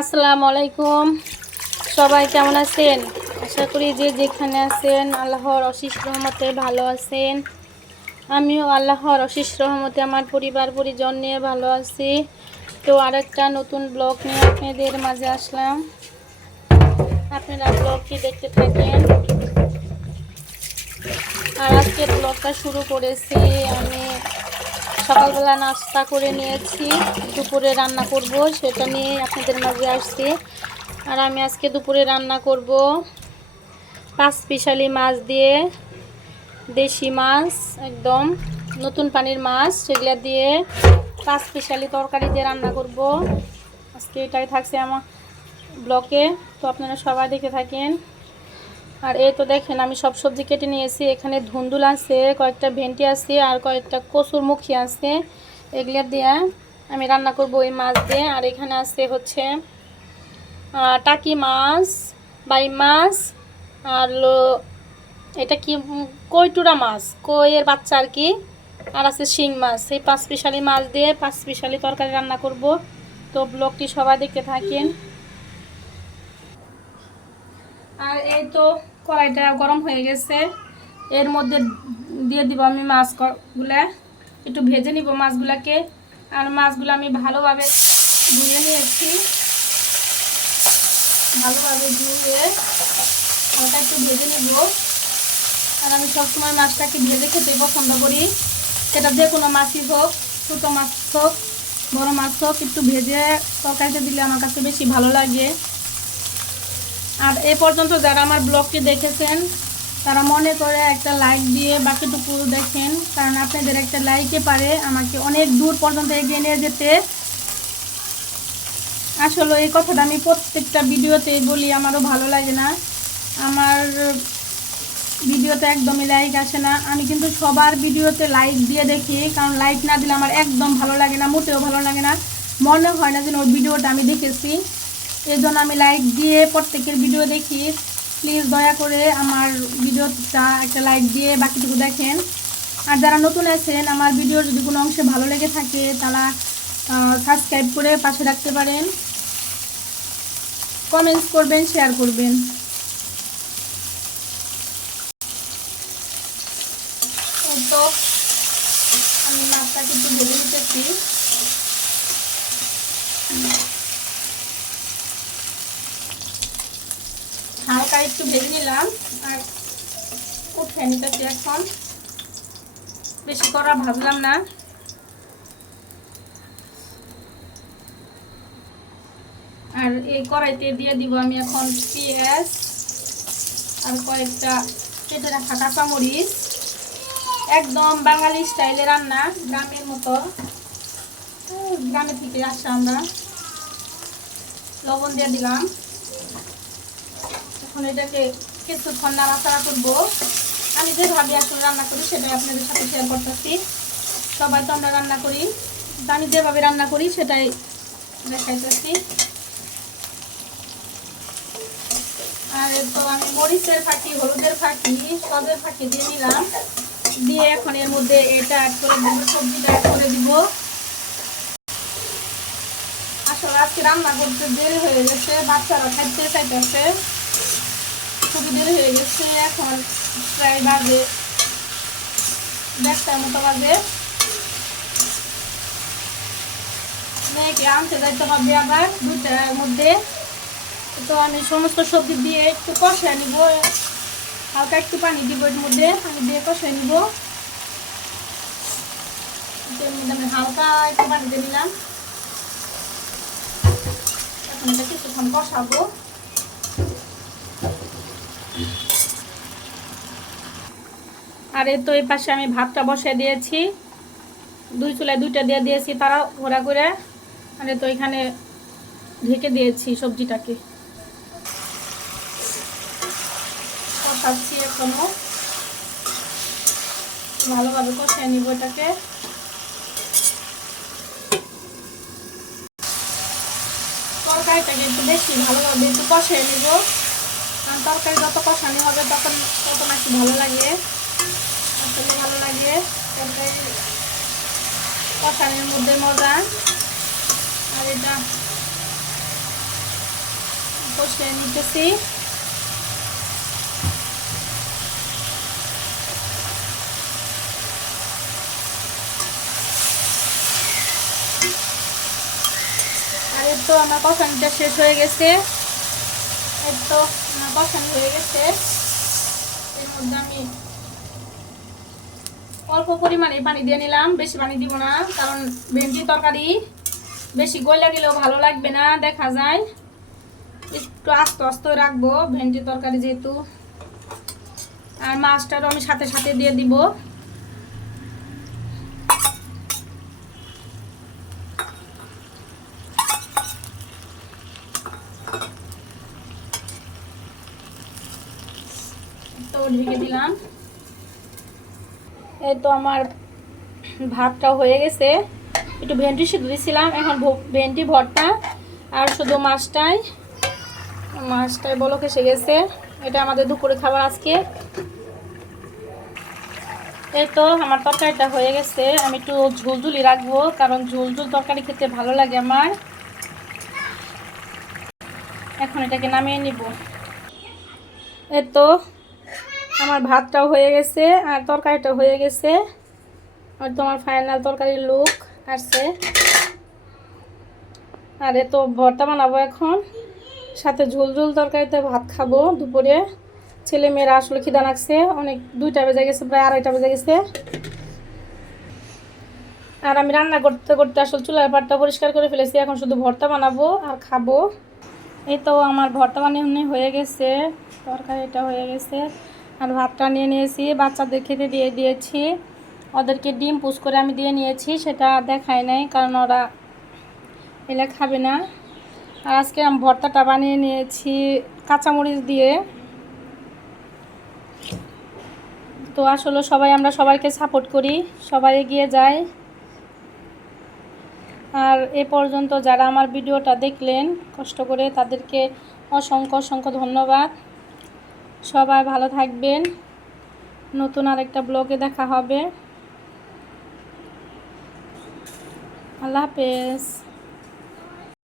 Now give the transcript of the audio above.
আসসালামু আলাইকুম সবাই কেমন আছেন? আশা করি যে যেখানে আছেন, আল্লাহর অশিস রহমতে ভালো আছেন। আমিও আল্লাহর অশিস রহমতে আমার পরিবার, পরিজন নিয়ে ভালো আছি। তো আরেকটা নতুন ব্লগ নিয়ে আপনাদের মাঝে আসলাম। আপনারা ব্লগটি দেখতে থাকেন। আর আজকের ব্লগটা শুরু করেছি আমি সকালবেলা নাস্তা করে নিয়েছি, দুপুরে রান্না করব, সেটা নিয়ে আপনাদের মাঝে আসছি। আর আমি আজকে দুপুরে রান্না করব পাঁচ পিশালি মাছ দিয়ে, দেশি মাছ, একদম নতুন পানির মাছ, সেগুলা দিয়ে পাঁচ পিশালি তরকারি দিয়ে রান্না করব। আজকে এটাই থাকছে আমার ব্লকে, তো আপনারা সবাই দেখে থাকেন। আর এই তো দেখেন, আমি সব সবজি কেটে নিয়েছি। এখানে ধুন্দুল আছে, কয়েকটা ভেন্টি আছে, আর কয়েকটা কচুর মুখী আছে। এগুলো দিয়ে আমি রান্না করব ওই মাছ দিয়ে। আর এখানে আছে হচ্ছে টাকি মাছ, বাই মাছ, আর এটা কি কৈটুরা মাছ, কইয়ের বাচ্চা আর কি। আর আছে শিং মাছ। এই পাঁচ পিশালি মাছ দিয়ে পাঁচ পিশালি তরকারি রান্না করব। তো ব্লগটি সবাই দেখতে থাকেন। আর এই তো কড়াইটা গরম হয়ে গেছে। এর মধ্যে দিয়ে দিব আমি মাছগুলা। একটু ভেজে নিব মাছগুলাকে। আর মাছগুলো আমি ভালোভাবে ধুয়ে নিয়েছি। ভালোভাবে ধুয়ে ওটা একটু ভেজে নিব। আর আমি সবসময় মাছটাকে ভেজে খেতে পছন্দ করি। সেটা যে কোনো মাছই হোক, ছোটো মাছ হোক, বড়ো মাছ হোক, একটু ভেজে তরকারিতে দিলে আমার কাছে বেশি ভালো লাগে। আর এ পর্যন্ত যারা আমার ব্লগটি দেখেছেন, তারা মনে করে একটা লাইক দিয়ে বাকিটুকু দেখেন। কারণ আপনাদের একটা লাইকে পারে, আমাকে অনেক দূর পর্যন্ত এগিয়ে নিয়ে যেতে। আসলে এই কথাটা আমি প্রত্যেকটা ভিডিওতেই বলি, আমারও ভালো লাগে না। আমার ভিডিওতে একদমই লাইক আসে না। আমি কিন্তু সবার ভিডিওতে লাইক দিয়ে দেখি, কারণ লাইক না দিলে আমার একদম ভালো লাগে না, মোটেও ভালো লাগে না। মনে হয় না যেন ওই ভিডিওটা আমি দেখেছি। এই জন্য আমি লাইক দিয়ে প্রত্যেকের ভিডিও দেখি। প্লিজ দয়া করে আমার ভিডিওটা একটা লাইক দিয়ে বাকিটুকু দেখেন। আর যারা নতুন আছেন, আমার ভিডিও যদি কোনো অংশে ভালো লেগে থাকে, তারা সাবস্ক্রাইব করে পাশে রাখতে পারেন। কমেন্টস করবেন শেয়ার করবেন। তো, আমি মাছটাকে নিতেছি হালকা একটু ভেজে নিলাম আর উঠে নিতেছি এখন। বেশি করা ভাজলাম না। আর এই কড়াইতে দিয়ে দিব আমি এখন পেঁয়াজ আর কয়েকটা কেটে রাখা কাঁচামরিচ। একদম বাঙালি স্টাইলে রান্না গ্রামের মতো। উম, গ্রামে থেকে আসছে আমরা। লবণ দিয়ে দিলাম। এখন এটাকে কিছুক্ষণ নাড়াচাড়া করব। আমি যেভাবে আসলে রান্না করি, সেটাই আপনাদের সাথে শেয়ার করতেছি। সবাই তো আমরা রান্না করি। আমি যেভাবে রান্না করি, সেটাই দেখাইতেছি। আর তো আমি মরিচের ফাঁকি, হলুদের ফাঁকি সবের ফাঁকি দিয়ে নিলাম। দিয়ে এখন এর মধ্যে এটা অ্যাড করে দিব, সবজিটা অ্যাড করে দিব। আসলে আজকে রান্না করতে দেরি হয়ে গেছে, বাচ্চারা খাইতে চাইতেছে। খুবই দেরি হয়ে গেছে, এখন প্রায় বাজে দেড়টার মতো বাজে। মেয়েকে আনতে যাইতে হবে আবার দুইটার মধ্যে। তো আমি সমস্ত সবজি দিয়ে একটু কষায় নিব। হালকা একটু পানি দিব এর মধ্যে, পানি দিয়ে কষায় নিব। এর আমি হালকা একটু পানি দিয়ে নিলাম। এখন এটা কিছুক্ষণ কষাবো। আর এই তো এই পাশে আমি ভাতটা বসিয়ে দিয়েছি। দুই চুলায় দুইটা দিয়ে দিয়েছি তারা ঘোরা করে। আর তো এখানে ঢেকে দিয়েছি সবজিটাকে। এখনও। ভালোভাবে কষিয়ে নিব এটাকে। তরকারিটাকে একটু বেশি ভালোভাবে একটু কষিয়ে নিব। কারণ তরকারি যত কষানি হবে তখন তত নাকি ভালো লাগে। আসলে ভালো লাগে। তরকারি কষানির মধ্যে মজা। আর এটা কষে নিতেছি। তো আমার কষানিটা শেষ হয়ে গেছে। এর তো আমার কষানি হয়ে গেছে এর মধ্যে আমি অল্প পরিমাণে পানি দিয়ে নিলাম, বেশি পানি দিব না, কারণ ভেন্ডি তরকারি বেশি গইলা গেলেও ভালো লাগবে না, দেখা যায়। একটু আস্তে আস্তে রাখব ভেন্ডি তরকারি যেহেতু। আর মাছটারও আমি সাথে সাথে দিয়ে দিব। তো ঢেকে দিলাম। এই তো আমার ভাতটা হয়ে গেছে। একটু ভেন্ডি সিদ্ধ দিয়েছিলাম এখন ভেন্ডি, ভর্তা আর শুধু মাছটাই। মাছটাই বলক এসে গেছে। এটা আমাদের দুপুরে খাবার আজকে। এই তো আমার তরকারিটা হয়ে গেছে। আমি একটু ঝুলঝুলি রাখব, কারণ ঝুলঝুল তরকারি খেতে ভালো লাগে আমার। এখন এটাকে নামিয়ে নিব। এই তো আমার ভাতটাও হয়ে গেছে আর তরকারিটা হয়ে গেছে। আর তোমার ফাইনাল তরকারির লুক আসছে। আর এ তো ভর্তা বানাবো এখন। সাথে ঝোল ঝোল তরকারিতে ভাত খাব দুপুরে। ছেলে মেয়েরা আসলে খিদা লাগছে। অনেক দুইটা বেজে গেছে, প্রায় আড়াইটা বেজে গেছে। আর আমি রান্না করতে করতে আসলে চুলার পাটটা পরিষ্কার করে ফেলেছি। এখন শুধু ভর্তা বানাবো আর খাব। এই তো আমার ভর্তা বানিয়ে হয়ে গেছে। তরকারিটা হয়ে গেছে। আর ভাতটা নিয়ে নিয়েছি, বাচ্চাদের খেতে দিয়ে দিয়েছি। ওদেরকে ডিম পুষ করে আমি দিয়ে নিয়েছি, সেটা দেখাই নাই, কারণ ওরা এলে খাবে না। আর আজকে আমি ভর্তাটা বানিয়ে নিয়েছি কাঁচামরিচ দিয়ে। তো আসলে সবাই, আমরা সবাইকে সাপোর্ট করি, সবাই এগিয়ে যায়। আর এ পর্যন্ত যারা আমার ভিডিওটা দেখলেন, কষ্ট করে তাদেরকে অসংখ্য অসংখ্য ধন্যবাদ। সবাই ভালো থাকবেন। নতুন আরেকটা ব্লগে দেখা হবে। আল্লাহ হাফেজ।